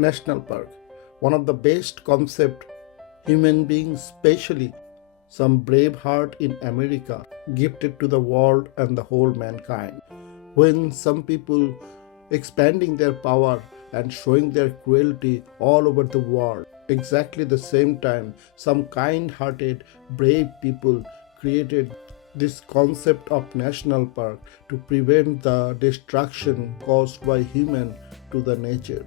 National Park, one of the best concept human beings, especially some brave heart in America, gifted to the world and the whole mankind. When some people expanding their power and showing their cruelty all over the world, exactly the same time, some kind-hearted, brave people created this concept of national park to prevent the destruction caused by human to the nature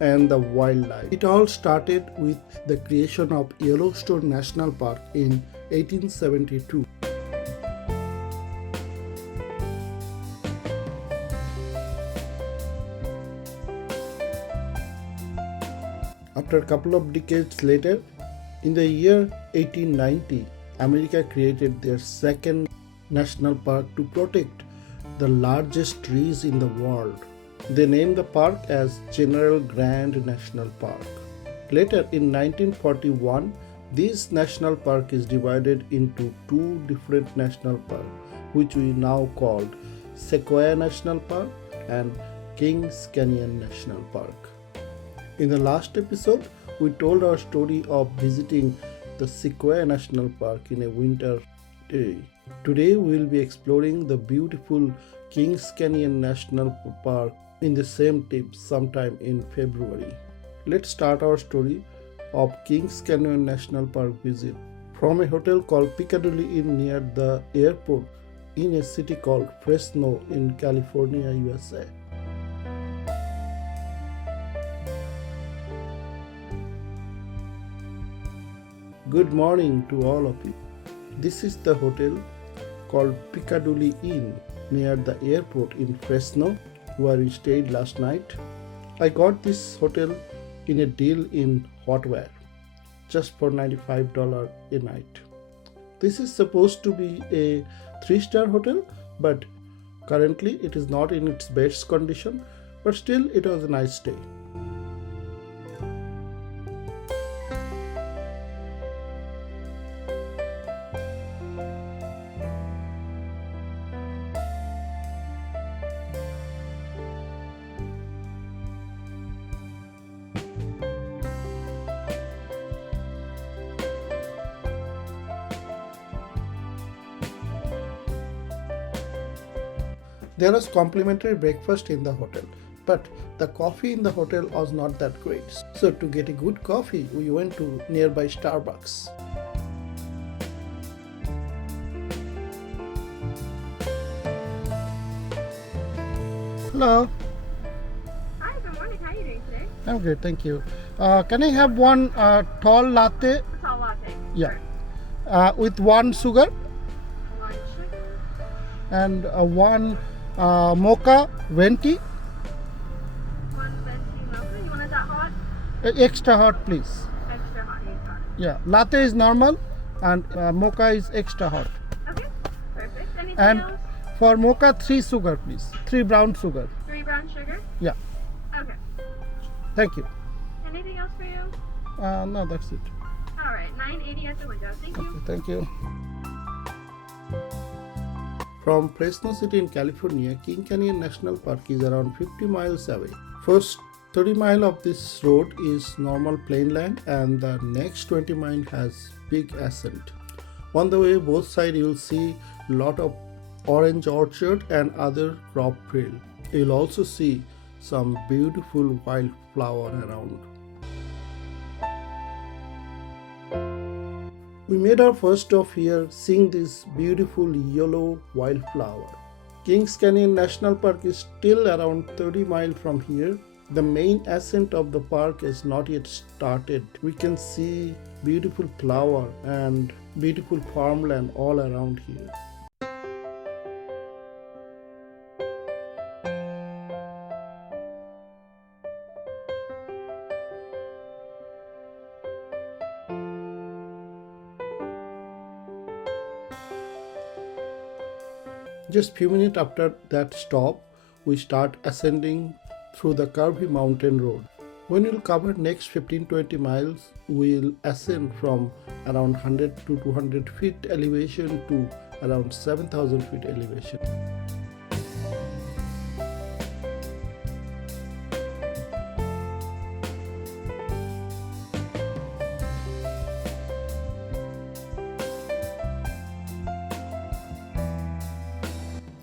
and the wildlife. It all started with the creation of Yellowstone National Park in 1872. After a couple of decades later, in the year 1890, America created their second national park to protect the largest trees in the world. They named the park as General Grant National Park. Later in 1941, this national park is divided into two different national parks, which we now call Sequoia National Park and Kings Canyon National Park. In the last episode, we told our story of visiting the Sequoia National Park in a winter day. Today we will be exploring the beautiful Kings Canyon National Park in the same trip sometime in February. Let's start our story of Kings Canyon National Park visit from a hotel called Piccadilly Inn near the airport in a city called Fresno in California, USA. Good morning to all of you. This is the hotel called Piccadilly Inn near the airport in Fresno where we stayed last night. I got this hotel in a deal in Hotwire just for $95 a night. This is supposed to be a 3-star hotel, but currently it is not in its best condition, but still it was a nice stay. There was complimentary breakfast in the hotel, but the coffee in the hotel was not that great. So to get a good coffee, we went to nearby Starbucks. Hello. Hi, good morning. How are you doing today? I'm good, thank you. Can I have one tall latte? A tall latte. Yeah. With one sugar One sugar. and one mocha venti. One venti mocha. You want it that hot? Extra hot, please. Extra hot. You got it. Yeah, latte is normal and mocha is extra hot. Okay. Perfect. Anything And else? for mocha, 3 sugar, please. 3 brown sugar. 3 brown sugar? Yeah, Okay. thank you. Anything else for you? No, that's it. All right. $9.80 at the window. Thank you. Thank you. From Fresno City in California, King Canyon National Park is around 50 miles away. First 30 miles of this road is normal plain land and the next 20 miles has big ascent. On the way, both sides you will see lot of orange orchard and other crop field. You will also see some beautiful wildflower around. We made our first stop here seeing this beautiful yellow wildflower. Kings Canyon National Park is still around 30 miles from here. The main ascent of the park is not yet started. We can see beautiful flower and beautiful farmland all around here. Just few minutes after that stop, we start ascending through the curvy mountain road. When we'll cover next 15-20 miles, we'll ascend from around 100 to 200 feet elevation to around 7,000 feet elevation.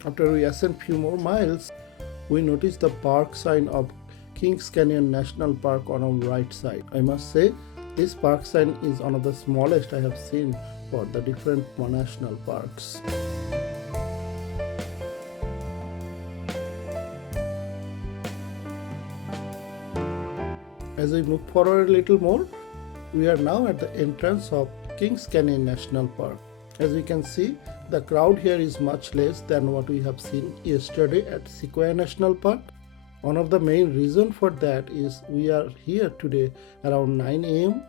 After we ascend few more miles, we notice the park sign of Kings Canyon National Park on our right side. I must say, this park sign is one of the smallest I have seen for the different national parks. As we move forward a little more, we are now at the entrance of Kings Canyon National Park. As we can see, the crowd here is much less than what we have seen yesterday at Sequoia National Park. One of the main reasons for that is we are here today around 9 a.m.,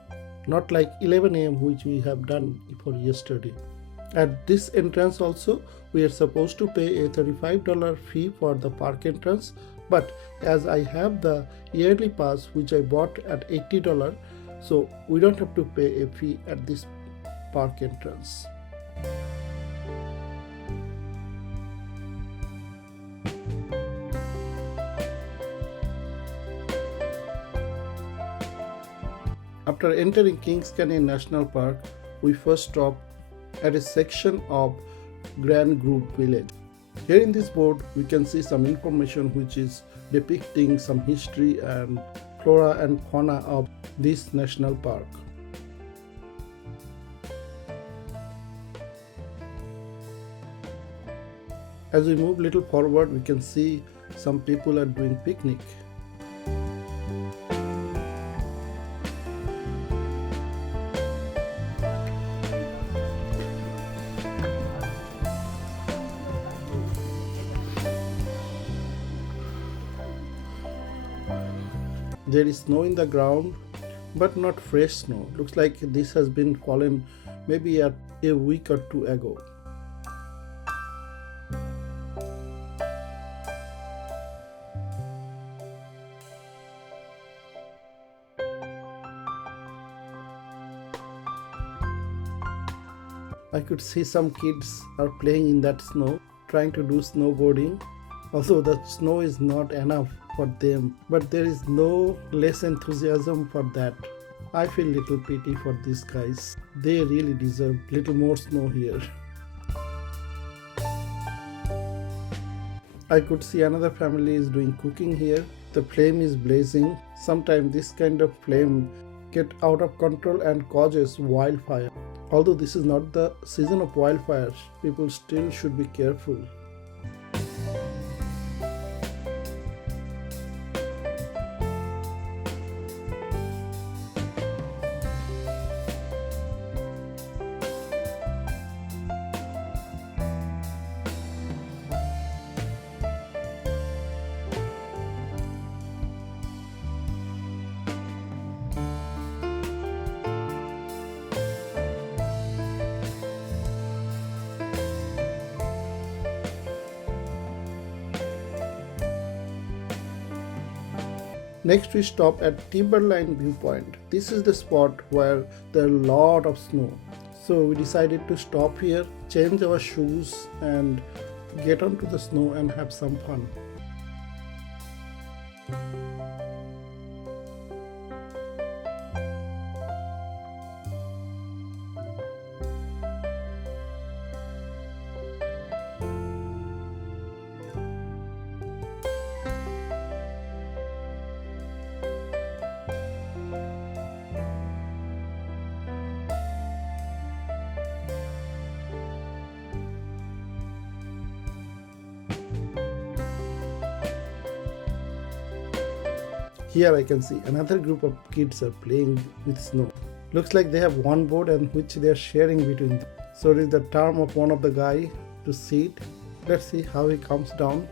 not like 11 a.m. which we have done for yesterday. At this entrance also, we are supposed to pay a $35 fee for the park entrance, but as I have the yearly pass which I bought at $80, so we don't have to pay a fee at this park entrance. After entering Kings Canyon National Park, we first stop at a section of Grand Group Village. Here in this board, we can see some information which is depicting some history and flora and fauna of this national park. As we move little forward, we can see some people are doing picnic. There is snow in the ground, but not fresh snow. Looks like this has been fallen maybe a week or two ago. I could see some kids are playing in that snow, trying to do snowboarding. Although the snow is not enough for them, but there is no less enthusiasm for that. I feel little pity for these guys. They really deserve little more snow here. I could see another family is doing cooking here. The flame is blazing. Sometimes this kind of flame get out of control and causes wildfire. Although this is not the season of wildfires, people still should be careful. Next we stop at Timberline Viewpoint. This is the spot where there are a lot of snow. So we decided to stop here, change our shoes and get onto the snow and have some fun. Here I can see another group of kids are playing with snow. Looks like they have one board and which they are sharing between them. So it is the term of one of the guy to sit. Let's see how he comes down.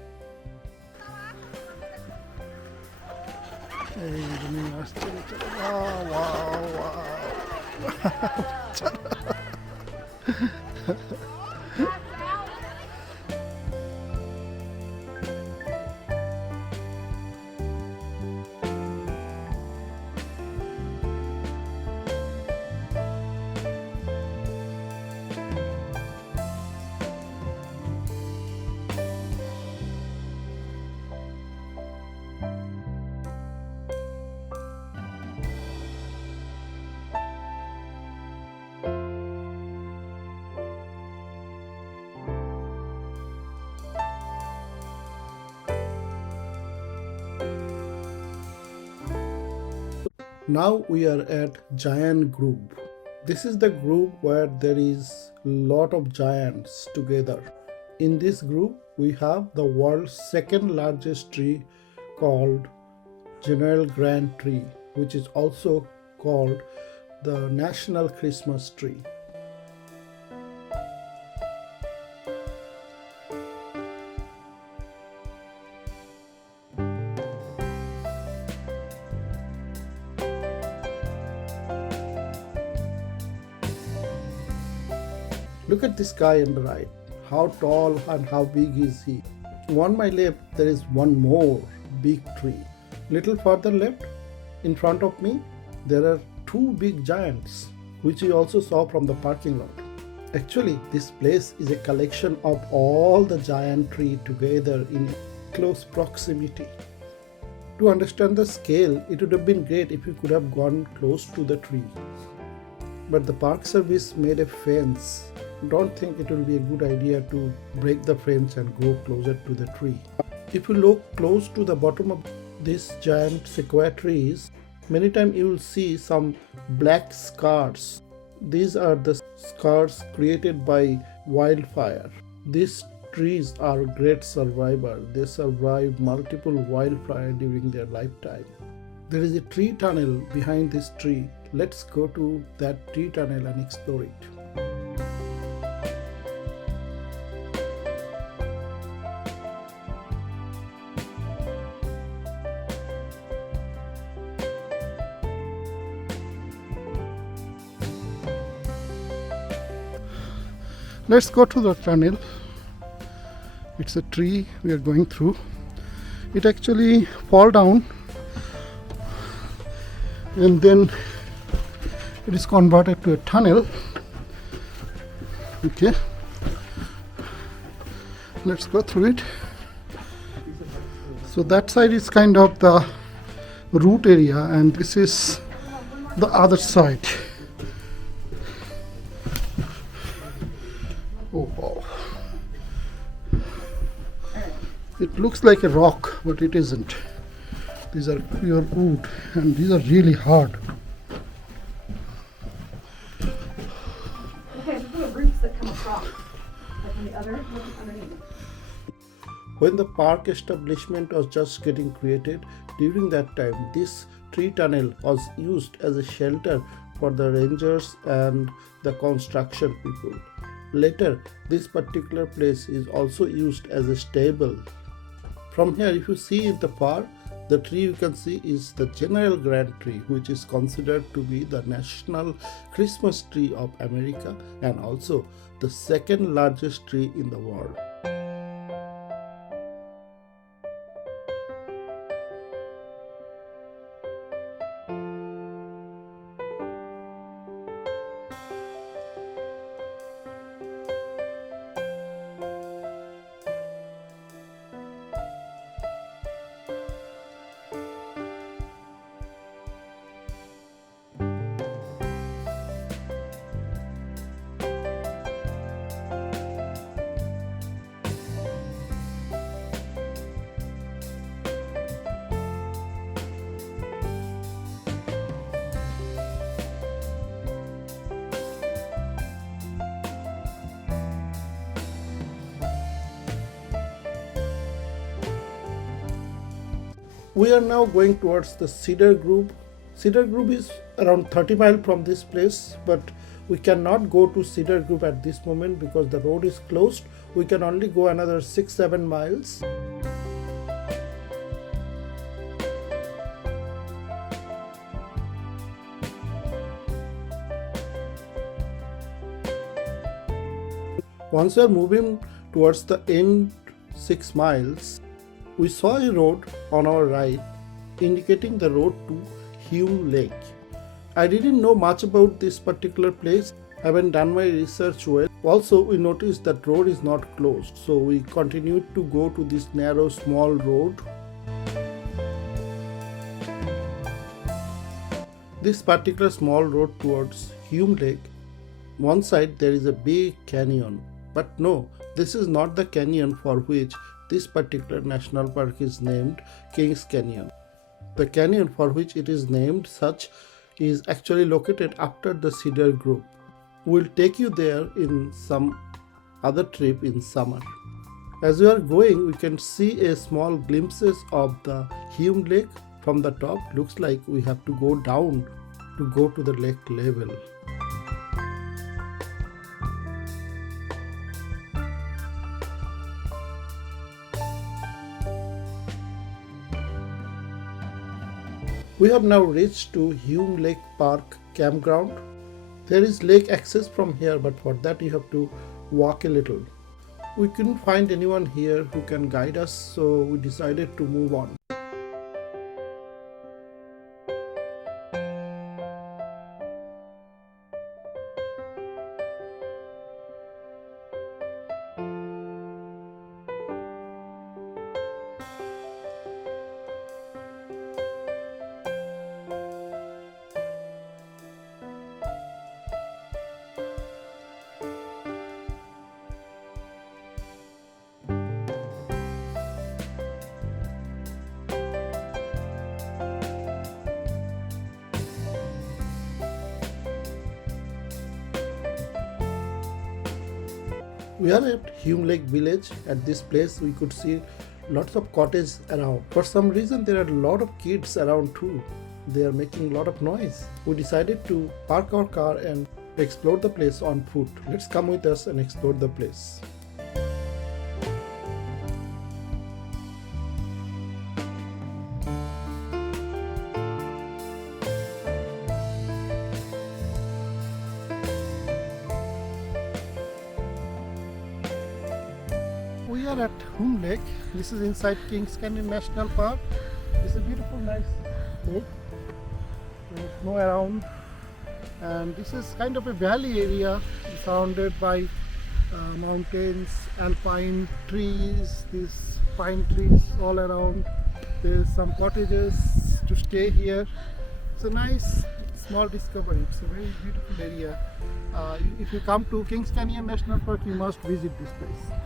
Now we are at Giant Group. This is the group where there is a lot of giants together. In this group, we have the world's second largest tree called General Grant tree, which is also called the National Christmas tree. Look at this guy on the right. How tall and how big is he? On my left, there is one more big tree. Little further left, in front of me, there are two big giants, which we also saw from the parking lot. Actually, this place is a collection of all the giant trees together in close proximity. To understand the scale, it would have been great if you could have gone close to the tree. But the Park Service made a fence. Don't think it will be a good idea to break the fence and go closer to the tree. If you look close to the bottom of these giant sequoia trees, many times you will see some black scars. These are the scars created by wildfire. These trees are great survivors. They survive multiple wildfire during their lifetime. There is a tree tunnel behind this tree. Let's go to that tree tunnel and explore it. Let's go to the tunnel. It's a tree we are going through. It actually fall down and then it is converted to a tunnel. Okay, let's go through it. So that side is kind of the root area and this is the other side. Oh wow. It looks like a rock, but it isn't. These are pure wood and these are really hard. Okay, so the roots that come across, like on the other, look underneath. When the park establishment was just getting created, during that time, this tree tunnel was used as a shelter for the rangers and the construction people. Later, this particular place is also used as a stable. From here, if you see in the far, the tree you can see is the General Grant tree, which is considered to be the national Christmas tree of America and also the second largest tree in the world. We are now going towards the Cedar Group. Cedar Group is around 30 miles from this place, but we cannot go to Cedar Group at this moment because the road is closed. We can only go another 6-7 miles. Once we are moving towards the end 6 miles, we saw a road on our right indicating the road to Hume Lake. I didn't know much about this particular place. I haven't done my research well. Also, we noticed that road is not closed, so we continued to go to this narrow small road. This particular small road towards Hume Lake, one side there is a big canyon, but no, this is not the canyon for which this particular national park is named Kings Canyon. The canyon for which it is named such is actually located after the cedar group. We'll take you there in some other trip in summer. As we are going, we can see a small glimpses of the Hume Lake from the top. Looks like we have to go down to go to the lake level. We have now reached to Hume Lake Park campground. There is lake access from here, but for that you have to walk a little. We couldn't find anyone here who can guide us, so we decided to move on. We are at Hume Lake Village. At this place we could see lots of cottages around. For some reason there are a lot of kids around too. They are making a lot of noise. We decided to park our car and explore the place on foot. Let's come with us and explore the place. We are at Hume Lake. This is inside Kings Canyon National Park. It's a beautiful, nice lake. There is snow around, and this is kind of a valley area surrounded by mountains, alpine trees, these pine trees all around. There's some cottages to stay here. It's a nice small discovery. It's a very beautiful area. If you come to Kings Canyon National Park, you must visit this place.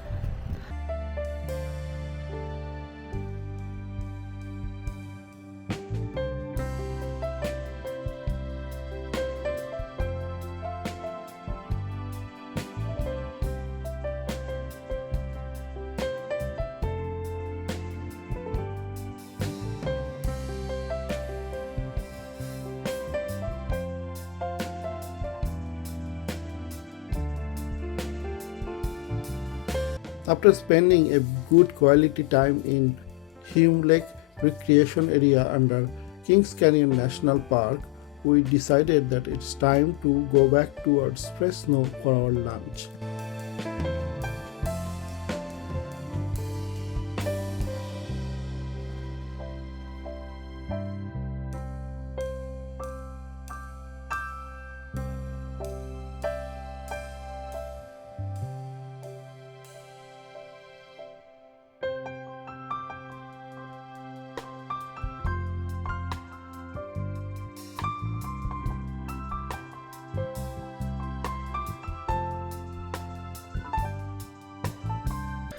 After spending a good quality time in Hume Lake Recreation Area under Kings Canyon National Park, we decided that it's time to go back towards Fresno for our lunch.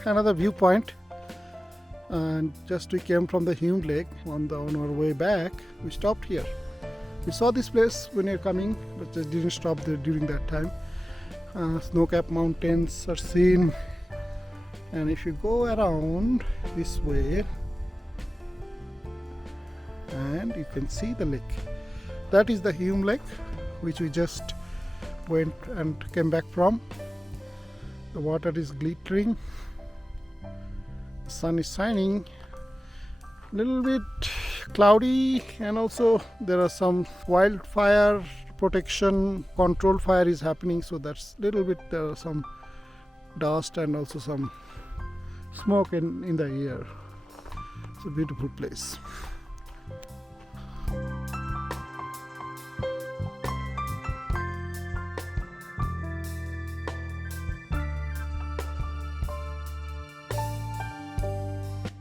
Another viewpoint, and just we came from the Hume Lake. On our way back we stopped here. We saw this place when we were coming, but just didn't stop there during that time. Snow-capped mountains are seen, and if you go around this way and you can see the lake. That is the Hume Lake which we just went and came back from. The water is glittering. The sun is shining, a little bit cloudy, and also there are some wildfire protection, controlled fire is happening, so that's a little bit some dust and also some smoke in the air. It's a beautiful place.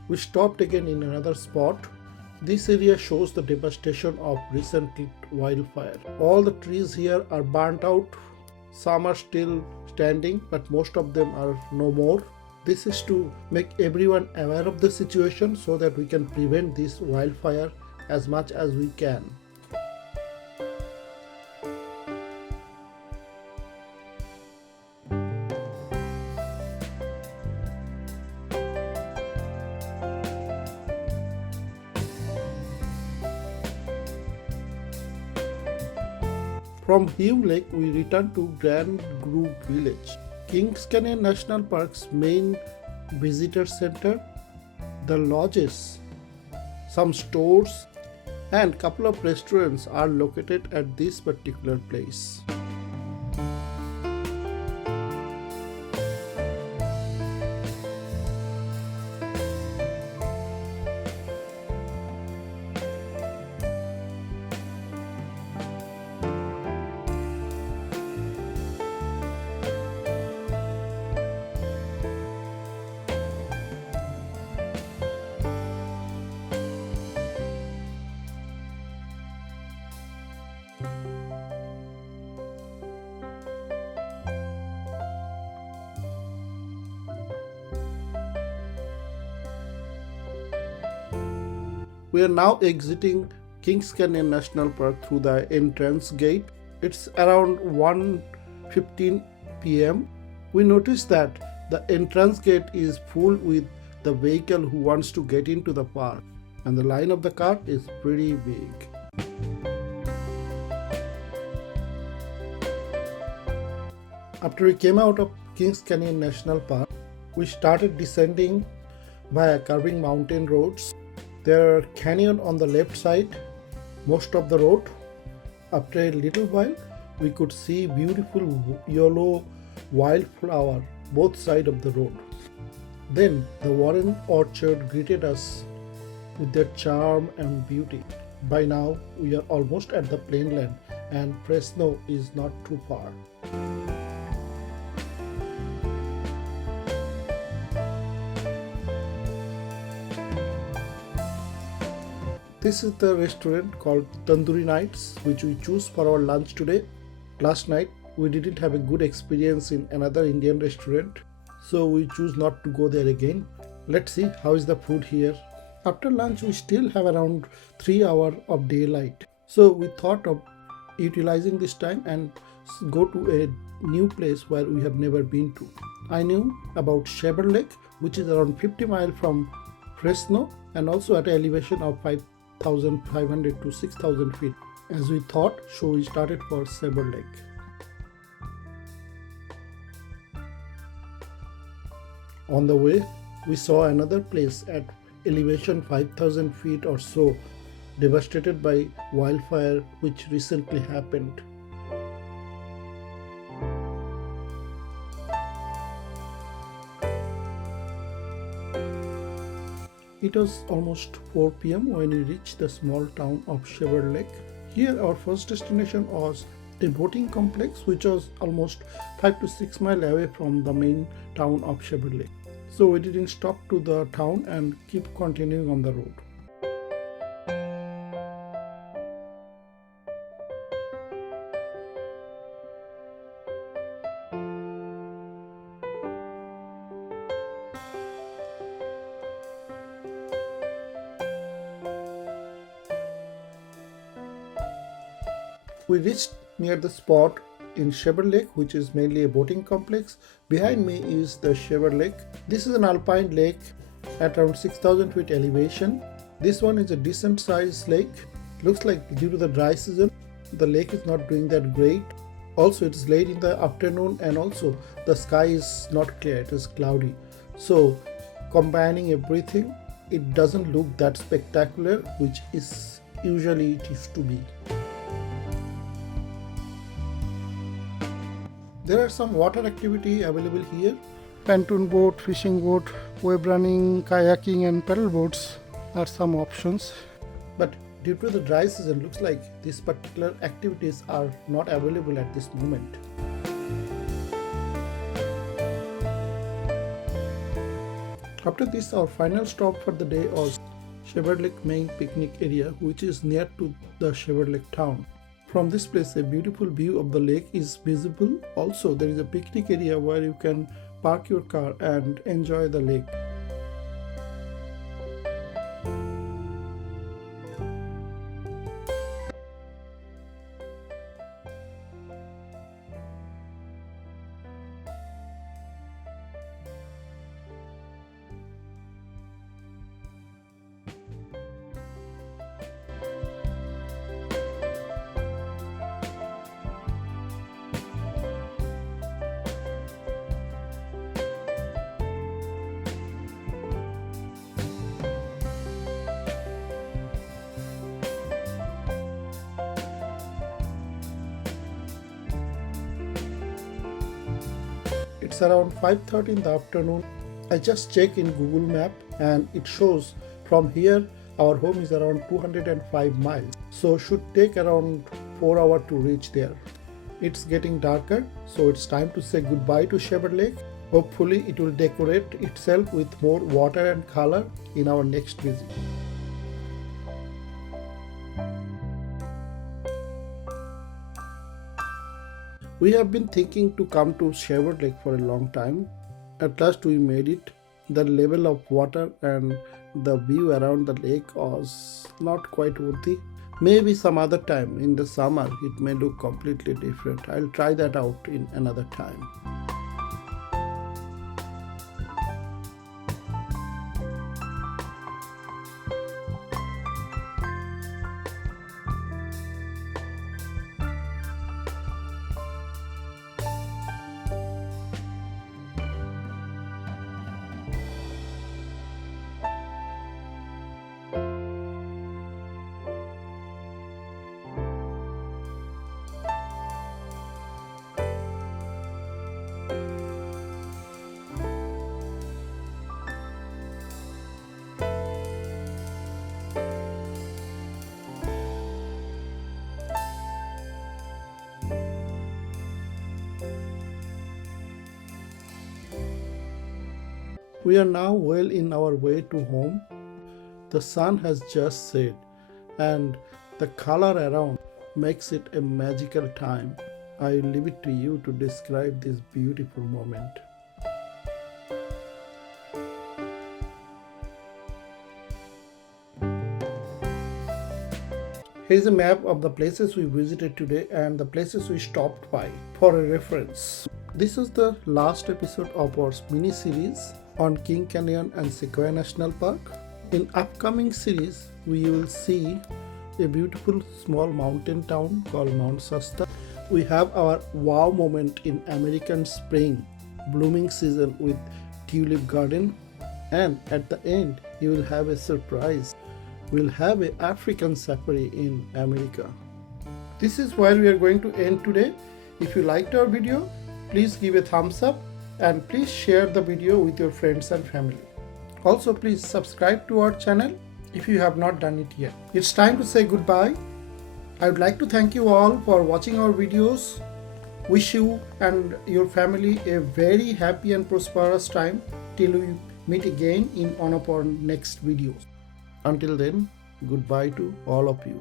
We stopped again in another spot. This area shows the devastation of recent wildfire. All the trees here are burnt out. Some are still standing, but most of them are no more. This is to make everyone aware of the situation so that we can prevent this wildfire as much as we can. From Hill Lake, we returned to Grand Grove Village, Kings Canyon National Park's main visitor center. The lodges, some stores, and couple of restaurants are located at this particular place. We are now exiting Kings Canyon National Park through the entrance gate. It's around 1:15 p.m. We noticed that the entrance gate is full with the vehicle who wants to get into the park, and the line of the car is pretty big. After we came out of Kings Canyon National Park, we started descending via curving mountain roads. There are canyon on the left side, most of the road. After a little while, we could see beautiful yellow wildflower both sides of the road. Then the Warren Orchard greeted us with their charm and beauty. By now, we are almost at the plainland and Fresno is not too far. This is the restaurant called Tandoori Nights, which we choose for our lunch today. Last night we didn't have a good experience in another Indian restaurant, so we choose not to go there again. Let's see how is the food here. After lunch we still have around 3 hours of daylight, so we thought of utilizing this time and go to a new place where we have never been to. I knew about Shaver Lake, which is around 50 miles from Fresno and also at an elevation of 5,500 to 6,000 feet. As we thought, so we started for Shaver Lake. On the way, we saw another place at elevation 5,000 feet or so, devastated by wildfire which recently happened. It was almost 4 p.m. when we reached the small town of Shaver Lake. Here our first destination was a boating complex which was almost 5 to 6 miles away from the main town of Shaver Lake. So we didn't stop to the town and keep continuing on the road. We reached near the spot in Shaver Lake, which is mainly a boating complex. Behind me is the Shaver Lake. This is an alpine lake at around 6,000 feet elevation. This one is a decent sized lake. Looks like due to the dry season, the lake is not doing that great. Also, it is late in the afternoon and also the sky is not clear, it is cloudy. So, combining everything, it doesn't look that spectacular, which is usually it used to be. There are some water activity available here. Pontoon boat, fishing boat, wave running, kayaking and paddle boats are some options. But due to the dry season, looks like these particular activities are not available at this moment. After this, our final stop for the day was Shaver Lake main picnic area, which is near to the Shaver Lake town. From this place, a beautiful view of the lake is visible. Also, there is a picnic area where you can park your car and enjoy the lake. It's around 5:30 in the afternoon. I just checked in Google Map and it shows from here our home is around 205 miles. So should take around 4 hours to reach there. It's getting darker, so it's time to say goodbye to Shepherd Lake. Hopefully it will decorate itself with more water and color in our next visit. We have been thinking to come to Shepherd Lake for a long time. At last we made it. The level of water and the view around the lake was not quite worthy. Maybe some other time in the summer it may look completely different. I'll try that out in another time. We are now well in our way to home. The sun has just set and the color around makes it a magical time. I leave it to you to describe this beautiful moment. Here is a map of the places we visited today and the places we stopped by for a reference. This is the last episode of our mini series on King Canyon and Sequoia National Park. In upcoming series, we will see a beautiful small mountain town called Mount Shasta. We have our wow moment in American spring blooming season with tulip garden, and at the end you will have a surprise. We'll have an African safari in America. This is where we are going to end today. If you liked our video, please give a thumbs up and please share the video with your friends and family. Also, please subscribe to our channel if you have not done it yet. It's time to say goodbye. I would like to thank you all for watching our videos. Wish you and your family a very happy and prosperous time till we meet again in one of our next videos. Until then, goodbye to all of you.